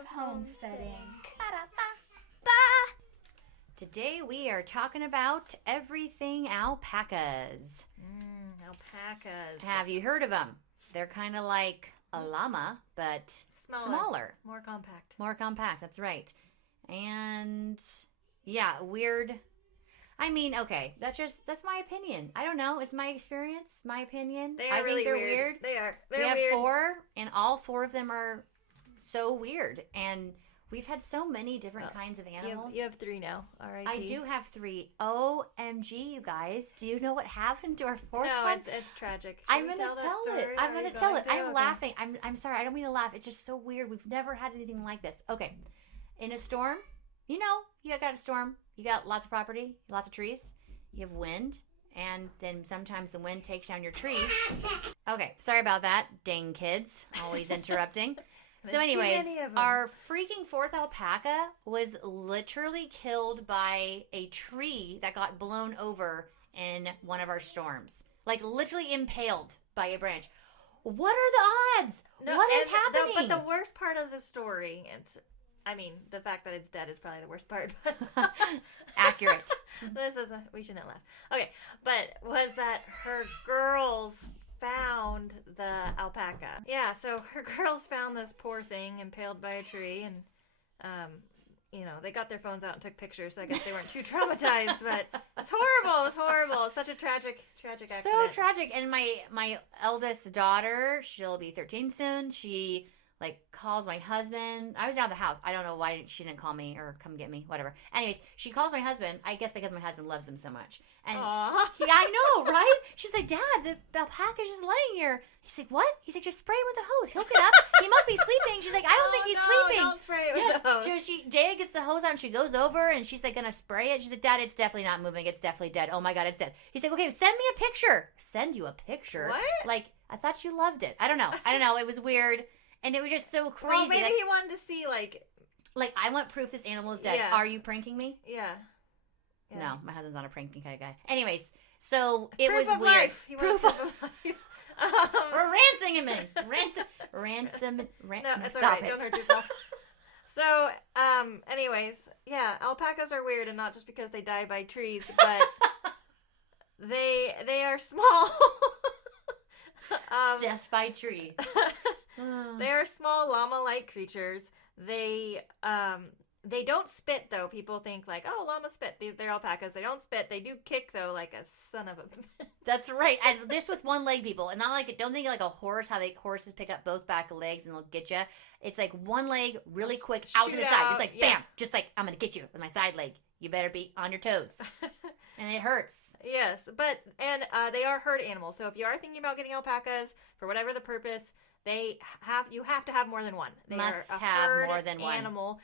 of homesteading. Today we are talking about everything alpacas. Alpacas. Have you heard of them? They're kind of like a llama, but smaller. More compact. More compact, that's right. And yeah, weird. I mean, okay, that's my opinion. I don't know. It's my experience, my opinion. I think they're weird. They are. We have 4, and all 4 of them are so weird. And we've had so many different kinds of animals. You have 3 now. R.I.P. I do have 3. OMG, you guys. Do you know what happened to our 4th one? No, it's tragic. I'm going to tell it. I'm going to tell it. I'm laughing. I'm sorry. I don't mean to laugh. It's just so weird. We've never had anything like this. Okay. In a storm, you got a storm. You got lots of property, lots of trees. You have wind, and then sometimes the wind takes down your trees. Okay, sorry about that. Dang kids. Always interrupting. So anyways, our freaking 4th alpaca was literally killed by a tree that got blown over in one of our storms. Like literally impaled by a branch. What are the odds? What is happening? But the worst part of the story, the fact that it's dead is probably the worst part. Accurate. We shouldn't laugh. Okay, but was that her girls found the alpaca. Yeah, so her girls found this poor thing impaled by a tree, and they got their phones out and took pictures, so I guess they weren't too traumatized, but it's horrible. It's horrible. It's such a tragic accident. So tragic. And my eldest daughter, she'll be 13 soon, she calls my husband. I was out of the house. I don't know why she didn't call me or come get me, whatever. Anyways, she calls my husband, I guess because my husband loves them so much. And I know, right? She's like, Dad, the alpaca's just laying here. He's like, what? He's like, just spray him with a hose. He'll get up. He must be sleeping. She's like, I don't think he's sleeping. Don't spray it with a hose. Jaya gets the hose out and she goes over and she's like gonna spray it. She's like, Dad, it's definitely not moving. It's definitely dead. Oh my God, it's dead. He's like, okay, send me a picture. Send you a picture? What? I thought you loved it. I don't know. It was weird. And it was just so crazy. Well, maybe he wanted to see, I want proof this animal is dead. Yeah. Are you pranking me? Yeah. No, my husband's not a pranking kind of guy. Anyways, so it proof was of weird. Life. Proof of life. We're ransoming him in. No, it's stop all right. it. Don't hurt yourself. So, anyways, yeah, alpacas are weird, and not just because they die by trees, but they are small. Death by tree. They are small llama-like creatures. They don't spit, though. People think oh, llamas spit. They're alpacas. They don't spit. They do kick, though, like a son of a. That's right. And this with one leg, people, and not don't think like a horse. How horses pick up both back legs and they'll get you. It's like one leg, really quick, out to the side. It's bam, just I'm gonna get you with my side leg. You better be on your toes, and it hurts. Yes, but they are herd animals. So if you are thinking about getting alpacas for whatever the purpose, you have to have more than one. They must are a have herd more than one animal.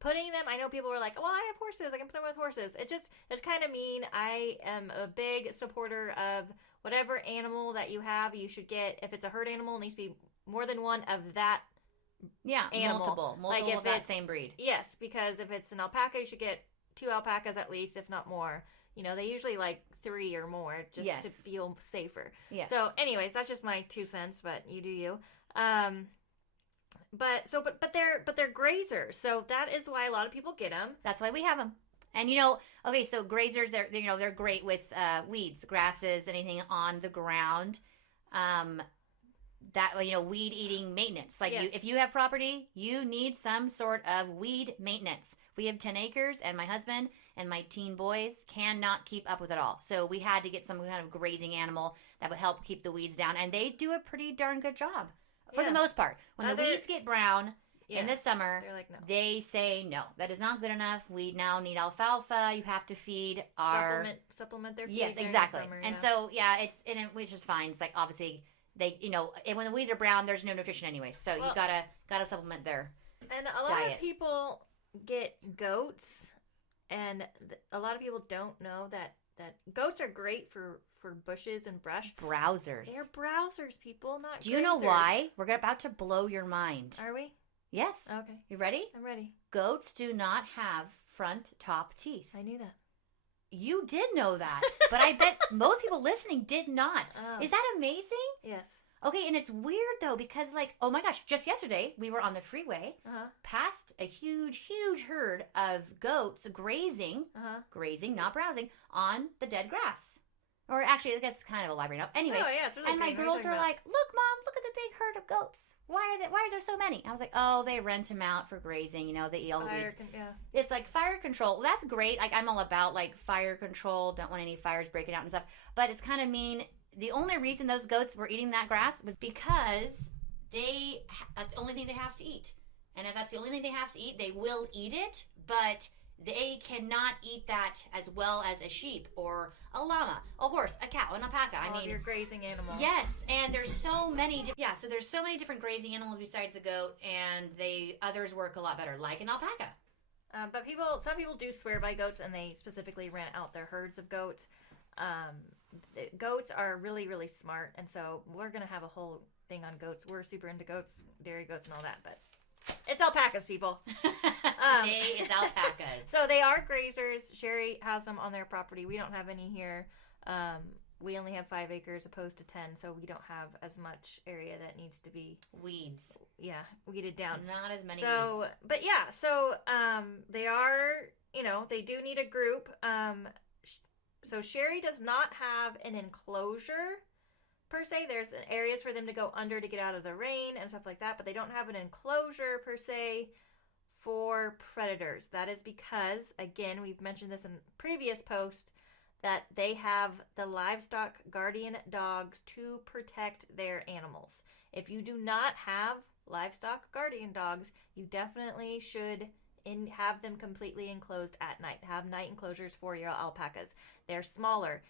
Putting them, I know people were like, well, I have horses, I can put them with horses. It's kind of mean. I am a big supporter of whatever animal that you have, you should get. If it's a herd animal, it needs to be more than one of that animal. Multiple of that same breed. Yes, because if it's an alpaca, you should get 2 alpacas at least, if not more. They usually 3 or more just to feel safer. Yes. So, anyways, that's just my 2 cents, but you do you. But they're grazers, so that is why a lot of people get them. That's why we have them. And okay, so grazers, they're great with weeds, grasses, anything on the ground. Weed eating maintenance. If you have property, you need some sort of weed maintenance. We have 10 acres, and my husband and my teen boys cannot keep up with it all. So we had to get some kind of grazing animal that would help keep the weeds down, and they do a pretty darn good job for the most part. When the weeds get brown in the summer, they're no. They say no, that is not good enough. We now need alfalfa. You have to feed our supplement their feed. Yes, exactly. The summer, and so which is fine. It's obviously they when the weeds are brown, there's no nutrition anyway. So you gotta supplement their and a lot of people get goats, and a lot of people don't know that goats are great for bushes and brush. Browsers. They're browsers, people, not Do you know why? We're about to blow your mind. Are we? Yes. Okay. You ready? I'm ready. Goats do not have front top teeth. I knew that. You did know that, but I bet most people listening did not. Oh. Is that amazing? Yes. Okay, and it's weird though because like, oh my gosh, just yesterday we were on the freeway past a huge herd of goats grazing, not browsing on the dead grass. Or actually, I guess it's kind of alive right now. Anyways, it's really and my girls are like, "Look, Mom, look at the big herd of goats. Why is there so many?" I was like, "Oh, they rent them out for grazing. You know, they eat all the weeds." It's like fire control. Well, that's great. Like I'm all about like fire control. Don't want any fires breaking out and stuff. But it's kind of mean. The only reason those goats were eating that grass was because that's the only thing they have to eat. And if that's the only thing they have to eat, they will eat it, but they cannot eat that as well as a sheep or a llama, a horse, a cow, an alpaca. All of your grazing animals. Yes, and there's so many so there's so many different grazing animals besides a goat, and others work a lot better, like an alpaca. But some people do swear by goats, and they specifically rent out their herds of goats. Goats are really, really smart, and so we're going to have a whole thing on goats. We're super into goats, dairy goats, and all that, but it's alpacas, people. Today is alpacas. So they are grazers. Sherry has them on their property. We don't have any here. We only have 5 acres opposed to 10, so we don't have as much area that needs to be weeds. Yeah, weeded down. Not as many weeds. But yeah, so they are, they do need a group. So Sherry does not have an enclosure per se. There's areas for them to go under to get out of the rain and stuff like that, but they don't have an enclosure per se for predators. That is because, again, we've mentioned this in previous posts, that they have the livestock guardian dogs to protect their animals. If you do not have livestock guardian dogs, you definitely should have them completely enclosed at night. Have night enclosures for your alpacas. They're smaller.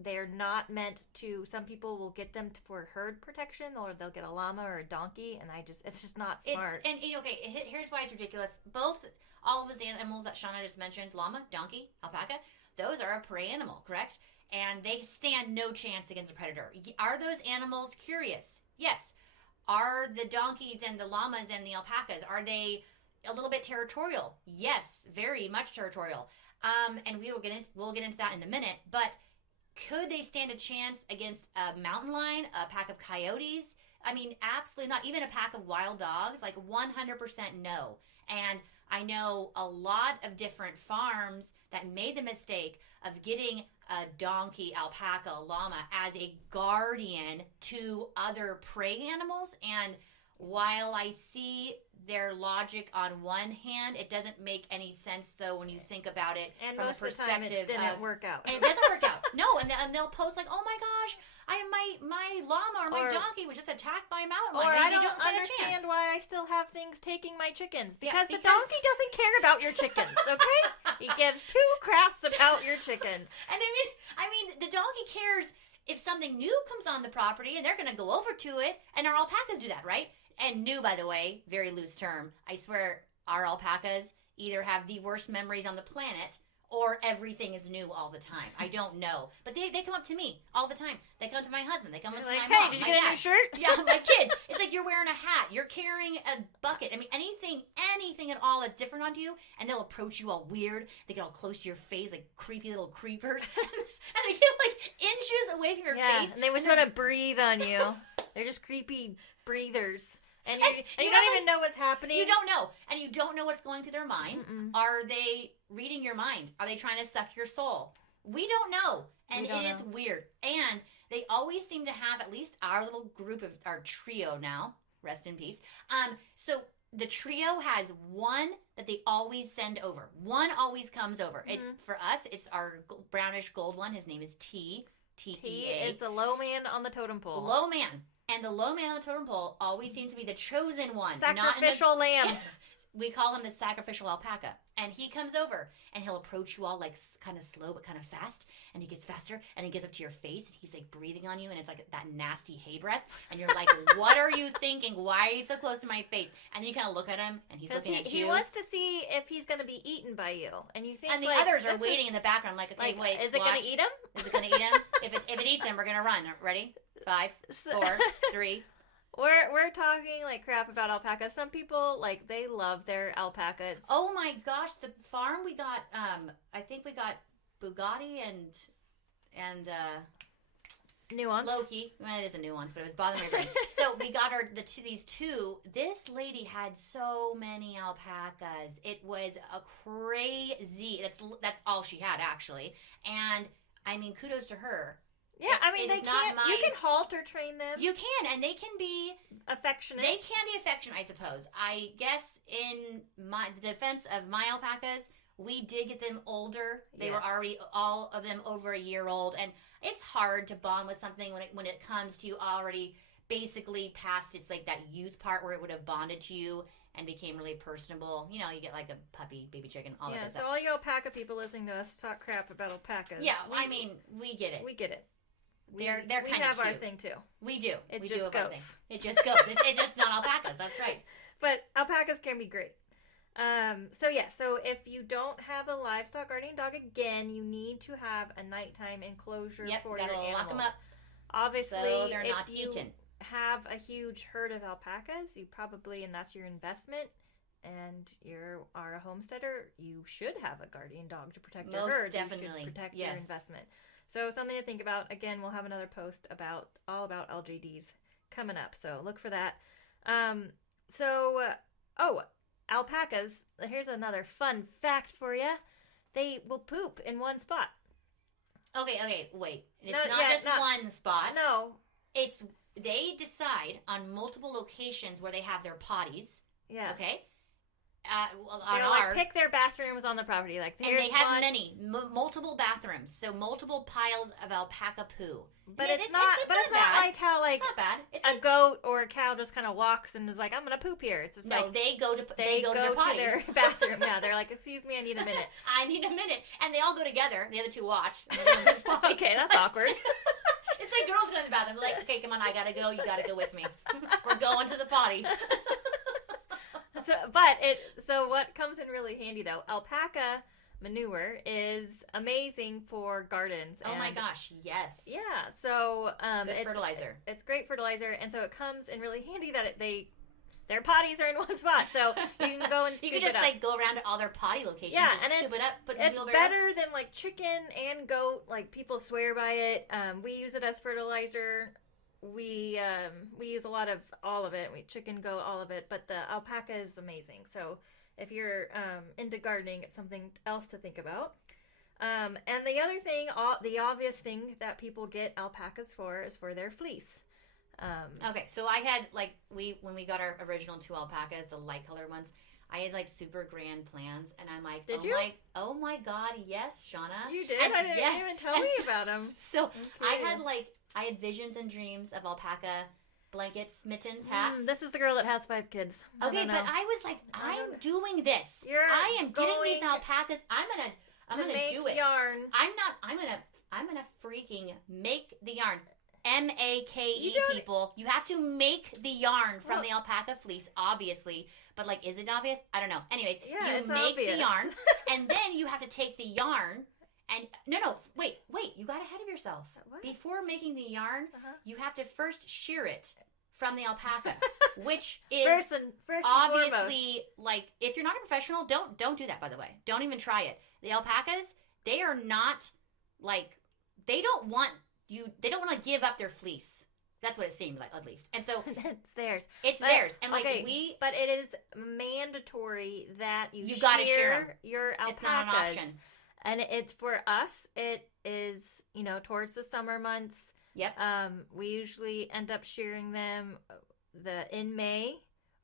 They're not meant to. Some people will get them for herd protection, or they'll get a llama or a donkey, and it's just not smart. Here's why it's ridiculous. All of those animals that Shauna just mentioned, llama, donkey, alpaca, those are a prey animal, correct? And they stand no chance against a predator. Are those animals curious? Yes. Are the donkeys and the llamas and the alpacas, are they a little bit territorial? Yes, very much territorial. And we'll get into that in a minute. But could they stand a chance against a mountain lion, a pack of coyotes? I mean, absolutely not. Even a pack of wild dogs, like 100% no. And I know a lot of different farms that made the mistake of getting a donkey, alpaca, llama as a guardian to other prey animals. And while I see their logic on one hand, it doesn't make any sense though when you think about it from the perspective of the time it didn't work out. And it doesn't work out. No, and they'll post like, "Oh my gosh, my llama or my donkey was just attacked by a mountain lion." Or I don't understand why I still have things taking my chickens. Because the donkey doesn't care about your chickens, okay? He gives 2 craps about your chickens. And I mean, the donkey cares if something new comes on the property, and they're going to go over to it, and our alpacas do that, right? And new, by the way, very loose term. I swear our alpacas either have the worst memories on the planet or everything is new all the time. I don't know. But they come up to me all the time. They come to my husband. They come up to my mom. Hey, did you get a new shirt? Yeah, my kids. It's like you're wearing a hat. You're carrying a bucket. I mean, anything at all that's different on you, and they'll approach you all weird. They get all close to your face like creepy little creepers. And they get like inches away from your face. And they just want to breathe on you. They're just creepy breathers. And you don't even know what's happening. You don't know. And you don't know what's going through their mind. Mm-mm. Are they reading your mind? Are they trying to suck your soul? We don't know. And it is weird. And they always seem to have, at least our little group of our trio now, rest in peace. So the trio has one that they always send over. One always comes over. Mm-hmm. It's for us, it's our brownish gold one. His name is T. T is the low man on the totem pole. Low man. And the low man on the totem pole always seems to be the chosen one. Sacrificial lamb. We call him the sacrificial alpaca. And he comes over, and he'll approach you all like kind of slow but kind of fast. And he gets faster, and he gets up to your face, and he's like breathing on you, and it's like that nasty hay breath. And you're like, what are you thinking? Why are you so close to my face? And then you kind of look at him, and he's looking at you. He wants to see if he's going to be eaten by you. And you think, and the others are waiting in the background like, okay, wait, is it going to eat him? Is it going to eat him? If it eats him, we're going to run. Ready? 5, 4, 3. We're talking like crap about alpacas. Some people they love their alpacas. Oh my gosh, the farm we got. I think we got Bugatti and Nuance. Low-key. Well, it is a nuance, but it was bothering my brain. So we got her these two. This lady had so many alpacas. It was a crazy. That's all she had, actually. And, I mean, kudos to her. Yeah, I mean, you can halter train them. You can, and they can be affectionate. They can be affectionate, I suppose. I guess in the defense of my alpacas, we did get them older. They were already, all of them, over a year old, and it's hard to bond with something when it comes to already basically past its like that youth part where it would have bonded to you and became really personable. You know, you get like a puppy, baby chicken, all that stuff. So all you alpaca people listening to us talk crap about alpacas. Yeah, I mean, we get it. We get it. They're kind of cute. We have our thing too. We do. It's just goats. It's just goats. It's just not alpacas. That's right. But alpacas can be great. So if you don't have a livestock guardian dog, again, you need to have a nighttime enclosure for your animals. Lock them up. Obviously, so they're not if you eaten. have a huge herd of alpacas, you probably, and that's your investment, and you are a homesteader, you should have a guardian dog to protect your herd. Definitely. You should protect your investment. So something to think about. Again, we'll have another post all about LGDs coming up, so look for that. Alpacas, here's another fun fact for you. They will poop in one spot. Okay, wait. It's not one spot. No. They decide on multiple locations where they have their potties. Yeah. Okay? They pick their bathrooms on the property. Like, and they have multiple bathrooms, so multiple piles of alpaca poo. But it's not like how it's not bad. A goat or a cow just kind of walks and is like, I'm gonna poop here. It's just they go to their bathroom. Yeah, they're like, excuse me, I need a minute. I need a minute, and they all go together. The other two watch. Okay, that's awkward. It's like girls going to the bathroom. They're like, okay, come on, I gotta go. You gotta go with me. We're going to the potty. So what comes in really handy though, alpaca manure is amazing for gardens. Oh my gosh, yes. Yeah, so it's fertilizer. It's great fertilizer, and so it comes in really handy that their potties are in one spot, so you can go and scoop it up. You can just go around to all their potty locations. Yeah, and scoop it up. It's better than like chicken and goat. Like, people swear by it. We use it as fertilizer. We use a lot of all of it. Chicken, goat, all of it. But the alpaca is amazing. So if you're into gardening, it's something else to think about. And the other thing, the obvious thing that people get alpacas for is for their fleece. Okay, so I had when we got our original 2 alpacas, the light colored ones, I had super grand plans, and I'm like, did you? Oh my God, yes, Shauna. You did? I didn't even tell me about them. So I had visions and dreams of alpaca blankets, mittens, hats. This is the girl that has 5 kids. Okay, but I was like, I'm doing this. I am getting these alpacas. I'm gonna do it. Yarn. I'm gonna freaking make the yarn. MAKE, people. You have to make the yarn from the alpaca fleece, obviously. But is it obvious? I don't know. Anyways, you make obvious. the yarn, and then you have to take the yarn. And wait, you got ahead of yourself. What? Before making the yarn, you have to first shear it from the alpaca, which is first obviously if you're not a professional, don't do that. By the way, don't even try it. The alpacas, they are not they don't want to give up their fleece. That's what it seems like, at least. And so it's theirs. It's theirs. And but it is mandatory that you gotta shear your alpacas. It's not an option. And it's for us. It is, towards the summer months. Yep. We usually end up shearing them in May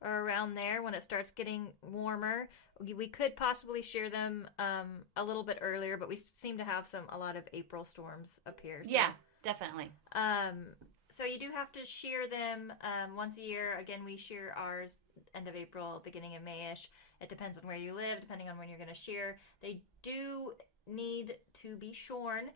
or around there when it starts getting warmer. We could possibly shear them a little bit earlier, but we seem to have a lot of April storms up here. So. Yeah, definitely. So you do have to shear them once a year. Again, we shear ours end of April, beginning of May-ish. It depends on where you live, depending on when you're going to shear. They do need to be shorn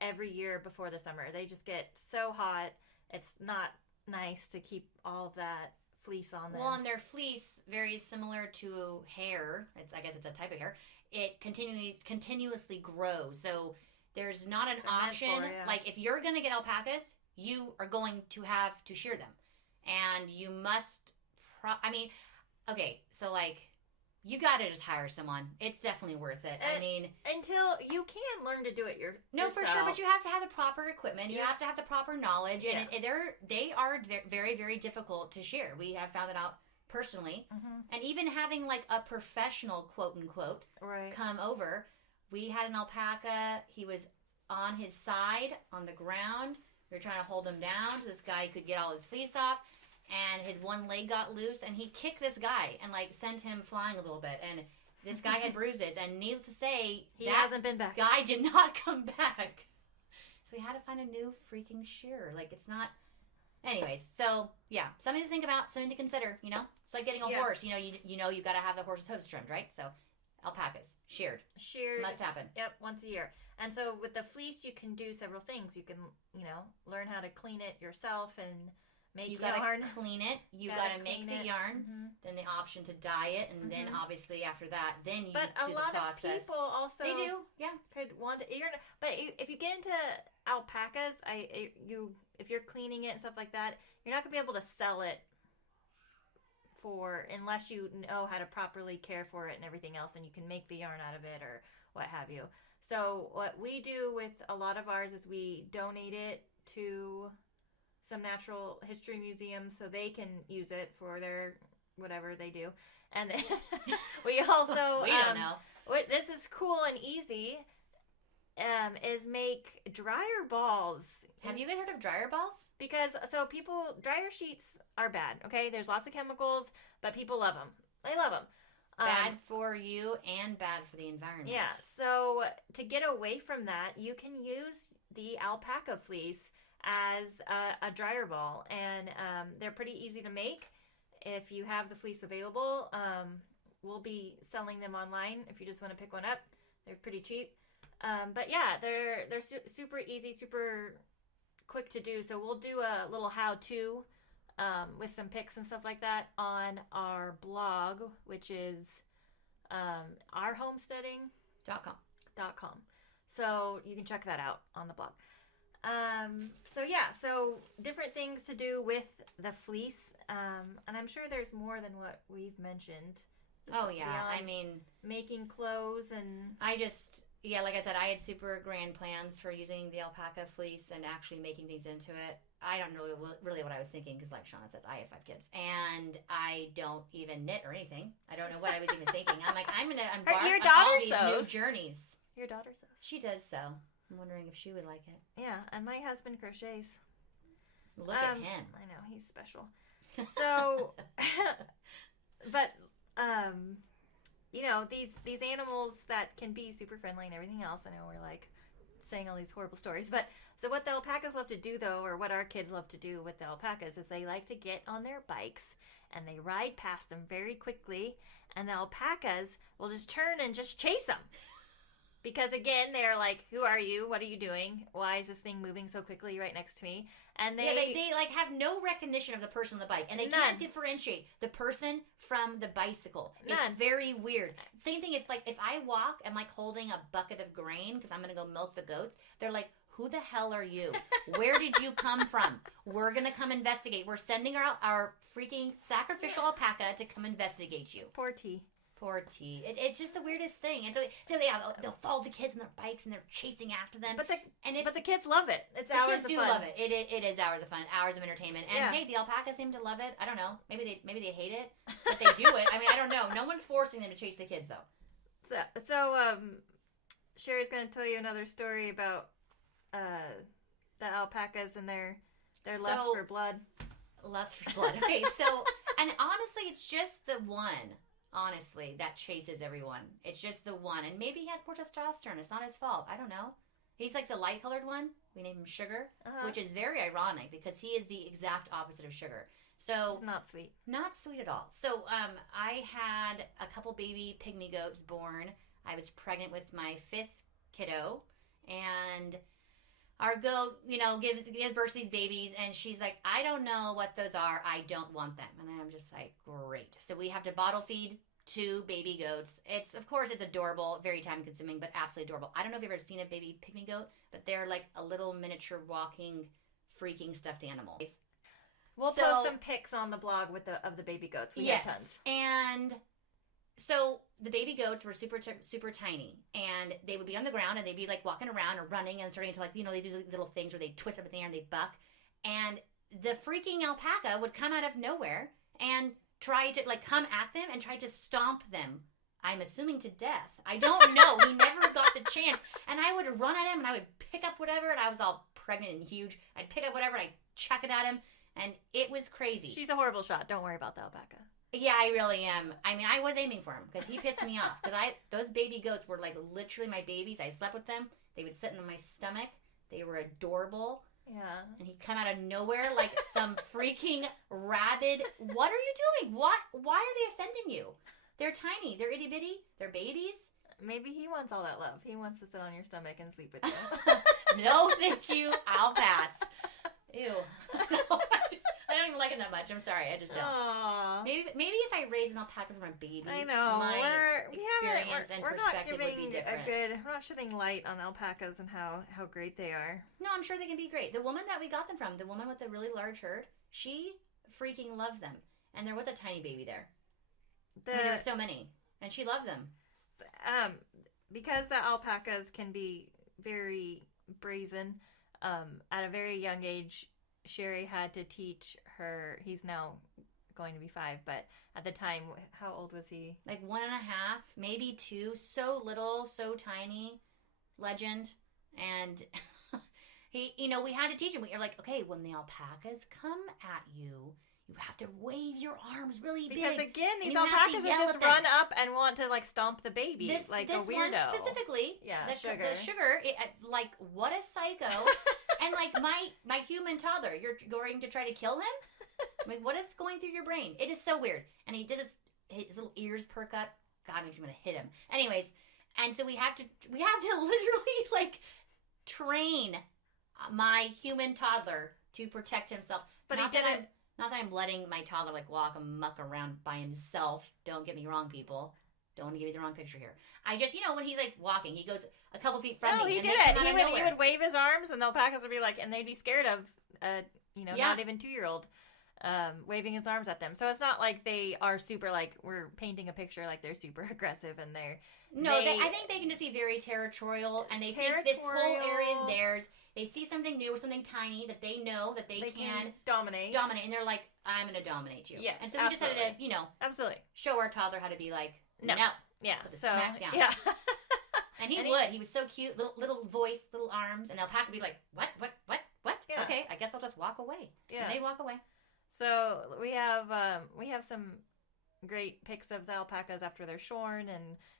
every year before the summer. They just get so hot. It's not nice to keep all of that fleece on them. Well, and their fleece, very similar to hair, I guess it's a type of hair, it continuously grows. So there's not an option. If you're going to get alpacas, you are going to have to shear them. And you must, you got to just hire someone. It's definitely worth it. I mean, until you can learn to do it yourself. No, for sure, but you have to have the proper equipment. You have to have the proper knowledge, and they are very, very difficult to shear. We have found that out personally, and even having like a professional, quote unquote, come over. We had an alpaca. He was on his side on the ground. We were trying to hold him down so this guy could get all his fleece off. And his one leg got loose, and he kicked this guy and, like, sent him flying a little bit. And this guy had bruises, and needless to say, he hasn't been back. Guy did not come back. So we had to find a new freaking shearer. Like, it's not... Anyways, so, yeah. Something to think about, something to consider, you know? It's like getting a horse. You know you've got to have the horse's hooves trimmed, right? So, alpacas. Sheared. Must happen. Yep, once a year. And so with the fleece, you can do several things. You can, learn how to clean it yourself and... You gotta clean it. You gotta make the yarn. Then the option to dye it, and then obviously after that, then you do the process. But a lot of people also could want to. But if you get into alpacas, if you're cleaning it and stuff like that, you're not gonna be able to sell it unless you know how to properly care for it and everything else, and you can make the yarn out of it or what have you. So what we do with a lot of ours is we donate it to some natural history museums so they can use it for their whatever they do. And then we also we don't know. This is cool and easy. Is make dryer balls. Have you guys heard of dryer balls? Because dryer sheets are bad. Okay, there's lots of chemicals, but people love them. They love them. Bad for you and bad for the environment. Yeah. So to get away from that, you can use the alpaca fleece as a dryer ball, and they're pretty easy to make if you have the fleece available. We'll be selling them online if you just want to pick one up. They're pretty cheap, but yeah, they're super easy, super quick to do. So we'll do a little how-to with some pics and stuff like that on our blog, which is ourhomesteading.com. So you can check that out on the blog. So different things to do with the fleece, and I'm sure there's more than what we've mentioned. I mean, making clothes and like I said, I had super grand plans for using the alpaca fleece and actually making things into it. I don't know really what I was thinking, because like Shauna says, I have 5 kids and I don't even knit or anything. I don't know what I was even thinking. I'm like, I'm gonna embark on all these new journeys. Your daughter sews. She does sew. I'm wondering if she would like it. Yeah, and my husband crochets. Look at him. I know, he's special. So, but, these animals that can be super friendly and everything else, I know we're like saying all these horrible stories, but so what the alpacas love to do though, or what our kids love to do with the alpacas, is they like to get on their bikes and they ride past them very quickly, and the alpacas will just turn and just chase them. Because again, they're like, "Who are you? What are you doing? Why is this thing moving so quickly right next to me?" And they like have no recognition of the person on the bike, and they can't differentiate the person from the bicycle. It's very weird. Same thing if I walk, I'm like holding a bucket of grain because I'm gonna go milk the goats. They're like, "Who the hell are you? Where did you come from? We're gonna come investigate. We're sending our freaking sacrificial alpaca to come investigate you." Poor T. Poor T. It's just the weirdest thing. And so they'll follow the kids on their bikes and they're chasing after them. But the kids love it. It's hours of fun. The kids do love it. It is hours of fun, hours of entertainment. And hey, the alpacas seem to love it. I don't know. Maybe they hate it, but they do it. I mean, I don't know. No one's forcing them to chase the kids though. So Sherry's going to tell you another story about the alpacas and their lust for blood. Lust for blood. Okay, so and honestly, it's just the one. Honestly, that chases everyone. It's just the one. And maybe he has poor testosterone. It's not his fault. I don't know. He's like the light-colored one. We name him Sugar, which is very ironic because he is the exact opposite of Sugar. So he's not sweet. Not sweet at all. So I had a couple baby pygmy goats born. I was pregnant with my 5th kiddo. And our goat, gives birth to these babies, and she's like, "I don't know what those are. I don't want them." And I'm just like, great. So we have to bottle feed 2 baby goats. It's adorable, very time consuming, but absolutely adorable. I don't know if you've ever seen a baby pygmy goat, but they're like a little miniature walking, freaking stuffed animal. We'll post some pics on the blog of the baby goats. We have tons. And So the baby goats were super tiny, and they would be on the ground, and they'd be like walking around or running and starting to like, they do little things where they twist up in the air and they buck, and the freaking alpaca would come out of nowhere and try to like come at them and try to stomp them. I'm assuming to death. I don't know. We never got the chance, and I would run at him and I would pick up whatever, and I was all pregnant and huge. I'd pick up whatever and I'd chuck it at him, and it was crazy. She's a horrible shot. Don't worry about the alpaca. Yeah, I really am. I mean, I was aiming for him because he pissed me off. Because those baby goats were like literally my babies. I slept with them. They would sit in my stomach. They were adorable. Yeah. And he'd come out of nowhere like some freaking rabid. What are you doing? Why are they offending you? They're tiny. They're itty bitty. They're babies. Maybe he wants all that love. He wants to sit on your stomach and sleep with you. No, thank you. I'll pass. Ew. I don't even like it that much. I'm sorry. I just don't. Aww. Maybe if I raise an alpaca for my baby, I know. my experience and perspective would be different. We're not shedding light on alpacas and how great they are. No, I'm sure they can be great. The woman that we got them from, the woman with the really large herd, she freaking loved them. And there was a tiny baby there. There were so many. And she loved them. Because the alpacas can be very brazen, at a very young age, Sherry had to teach her. He's now going to be 5, but at the time, how old was he? Like 1.5, maybe 2. So little, so tiny. Legend. And he, we had to teach him. We were like, okay, when the alpacas come at you, you have to wave your arms really big. Because again, these alpacas will just run up and want to like stomp the baby like a weirdo. This one specifically, the sugar, like what a psycho. And like my human toddler, you're going to try to kill him? Like what is going through your brain? It is so weird. And he did his little ears perk up. God, makes me want to hit him. Anyways, and so we have to literally like train my human toddler to protect himself. But he didn't. Not that I'm letting my toddler like walk amuck around by himself. Don't get me wrong, people. Don't want to give you the wrong picture here. I just, when he's like walking, he goes a couple feet from me. No, he did it. He would wave his arms, and the alpacas would be like, and they'd be scared of, not even 2-year-old, waving his arms at them. So it's not like they are super like we're painting a picture like they're super aggressive and they're. No, I think they can just be very territorial, and they think this whole area is theirs. They see something new or something tiny that they know that they can dominate, and they're like, "I'm going to dominate you." Yes, and so we just had to, absolutely show our toddler how to be like, no, yeah, so smack down. Yeah, and he would. He was so cute, little voice, little arms, and the alpaca would be like, "What? Yeah. Okay, I guess I'll just walk away." Yeah, and they walk away. So we have some great pics of the alpacas after they're shorn,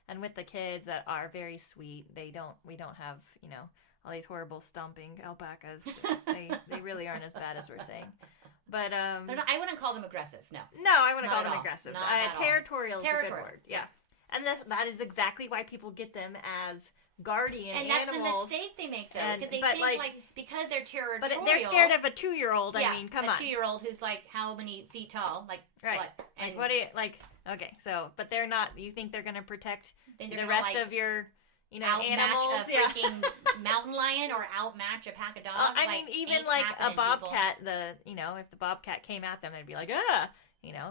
and with the kids that are very sweet. We don't have all these horrible stomping alpacas. they really aren't as bad as we're saying. But I wouldn't call them aggressive. No, I wouldn't call them aggressive. Territorial is a good word. Yeah, and that is exactly why people get them as guardian and animals. that's the mistake they make, though, because they think like because they're territorial. But they're scared of a 2-year-old. Yeah, I mean, come on, a 2-year-old who's like how many feet tall? Like right. What? And what do you like? Okay, so but they're not. You think they're going to protect the rest of your outmatch animals? a freaking mountain lion or outmatch a pack of dogs? I mean, even like a bobcat. If the bobcat came at them, they'd be like, ah.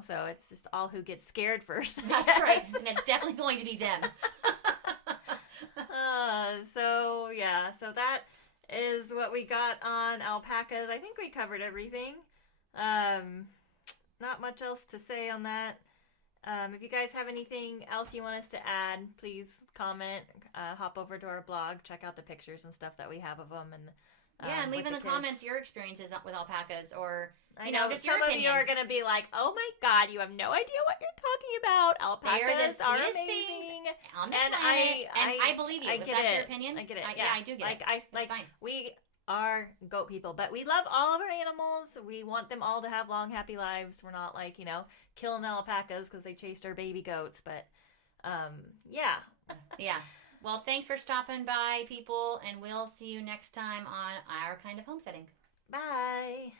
So it's just all who gets scared first. That's right, and it's definitely going to be them. So that is what we got on alpacas. I think we covered everything. Not much else to say on that. If you guys have anything else you want us to add, please comment. Hop over to our blog, check out the pictures and stuff that we have of them, and leave in the comments your experiences with alpacas, or just some your of you are going to be like, "Oh my God, you have no idea what you're talking about. Alpacas are amazing." On the planet. I believe you. If that's your opinion, I get it. Yeah, I do get it. Fine. We are goat people, but we love all of our animals. We want them all to have long, happy lives. We're not like killing the alpacas because they chased our baby goats. But yeah. Well, thanks for stopping by, people, and we'll see you next time on Our Kind of Homesteading. Bye.